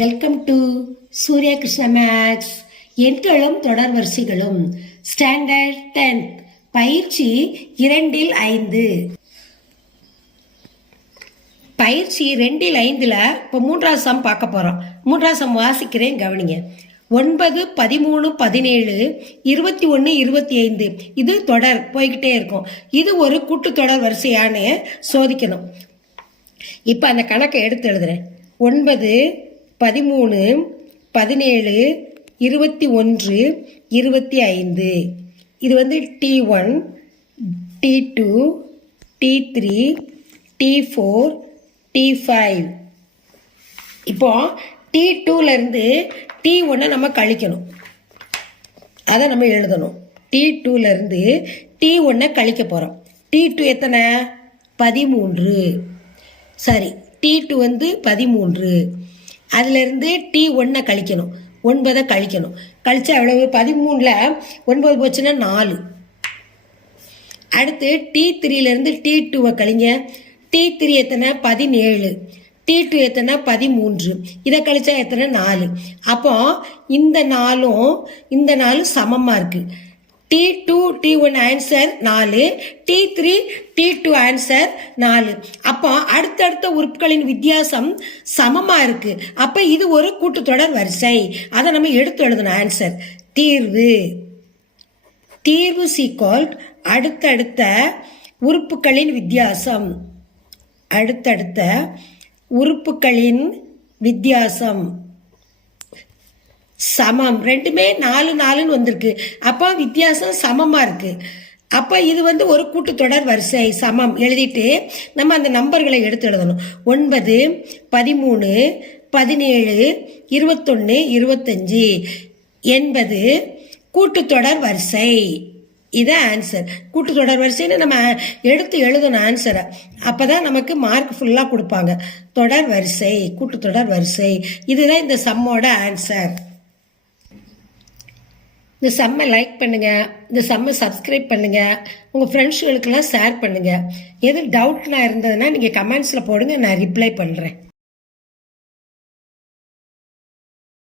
Welcome to Surya Krishna maths. எண்களும் தொடர் வரிசைகளும் standard 10 பயிற்சி 2-5. பயிற்சி 2-5 இப்போ 3ஆவது சம் பார்க்க போறோம். 3ஆவது சம் வாசிக்கிறேன், கவனிங்க. 9, 13, 17, 21, 25 இது தொடர் போய்கிட்டே இருக்கும். இது ஒரு கூட்டு தொடர் வரிசையானு சோதிக்கணும். இப்போ அந்த கணக்கை எடுத்து எழுதுறேன். 9, 13, 17, 21, 25 இது வந்து T1, T2, T3, T4, T5. இப்போ T2லேருந்து T1 நம்ம கழிக்கணும், அதை நம்ம எழுதணும். T2லேருந்து T1 கழிக்க போகிறோம். T2 எத்தனை? 13. சரி, T2 வந்து 13. அதிலிருந்து T1 கழிக்கணும், 9 கழிக்கணும். கழிச்சா எவ்வளவு? 13ல் 9 போச்சுன்னா 4. அடுத்து T3லேருந்து T2 கழிங்க. T3 எத்தனை? 17. T2 எத்தனை? 13. இதை கழிச்சா எத்தனை? 4. அப்போ இந்த 4 சமமாக இருக்கு. T2 T1 answer 4, T3 T2 answer 4. அப்போ அடுத்தடுத்த உறுப்புகளின் வித்தியாசம் சமமா இருக்கு. அப்ப இது ஒரு கூட்டுத்தொடர் வரிசை. அதை நம்ம எடுத்து எழுதணும். ஆன்சர் தீர்வு சீக்வல் அடுத்தடுத்த உறுப்புகளின் வித்தியாசம். அடுத்தடுத்த உறுப்புகளின் வித்தியாசம் சமம். ரெண்டுமே 4 வந்திருக்கு. அப்போ வித்தியாசம் சமமா இருக்கு. அப்போ இது வந்து ஒரு கூட்டுத்தொடர் வரிசை. சமம் எழுதிட்டு நம்ம அந்த நம்பர்களை எடுத்து எழுதணும். 9, 13, 17, 21, 25 என்பது கூட்டுத்தொடர் வரிசை. இது ஆன்சர். கூட்டுத்தொடர் வரிசைன்னு நம்ம எடுத்து எழுதணும் ஆன்சரை. அப்போதான் நமக்கு மார்க் ஃபுல்லாக கொடுப்பாங்க. தொடர் வரிசை, கூட்டுத்தொடர் வரிசை. இதுதான் இந்த சம்மோட ஆன்சர். இந்த சம்மை லைக் பண்ணுங்க, இந்த சம்மை சப்ஸ்கிரைப் பண்ணுங்க, உங்க ஃப்ரெண்ட்ஸுகளுக்கெல்லாம் ஷேர் பண்ணுங்க. எது டவுட்லாம் இருந்ததுன்னா நீங்க கமெண்ட்ஸ்ல போடுங்க, நான் ரிப்ளை பண்றேன்.